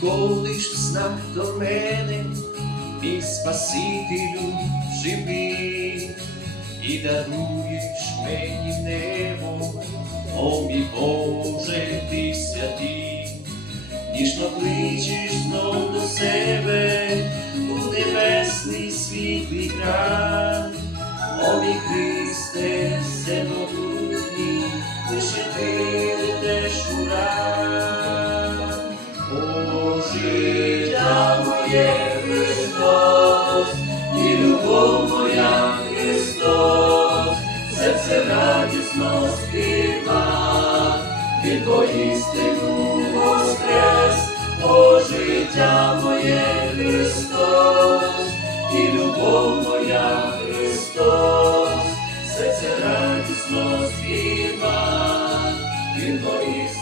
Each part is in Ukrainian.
приходиш в снах до мене, мій Спасителю живий, і даруєш мені небо, о мій Боже, ти святий, ніжно кличеш знов до себе любов моя Христос, серце радісно співа, поістину воскрес, о, життя моє Христос, і любов моя Христос, серце радісно співа, Він поістину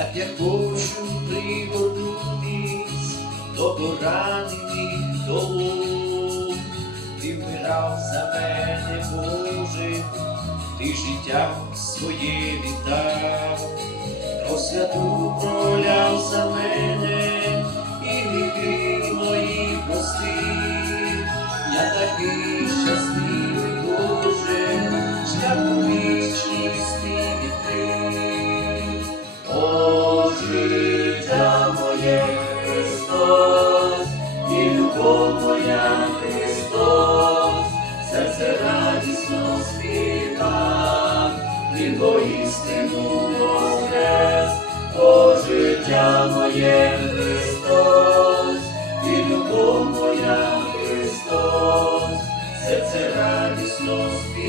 Як я хочу пригорнутись до поранених долонь, ти вмирав за мене, Боже, ти життя своє віддав, про святу проляв за мене і гріхи мої простив. Я такий щасливий, моє Христос, і любов моя Христос, серце радісно співа, Він воістину воскрес, о, життя моє Христос, і любов моя Христос, серце радісно співа,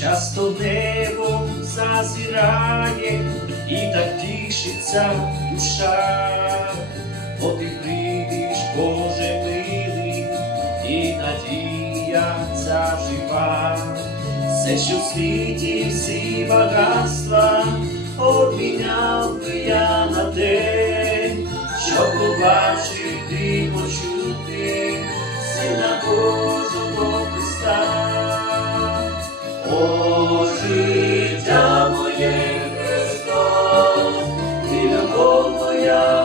Часто небо зазирає і так тішиться душа, бо ти прийдеш, Боже милий, і надія ця жива, все, що в світі, всі багатства, обміняв би я на те, щоб побачити і почути Сина Божого О, життя моє Христос, і любов моя.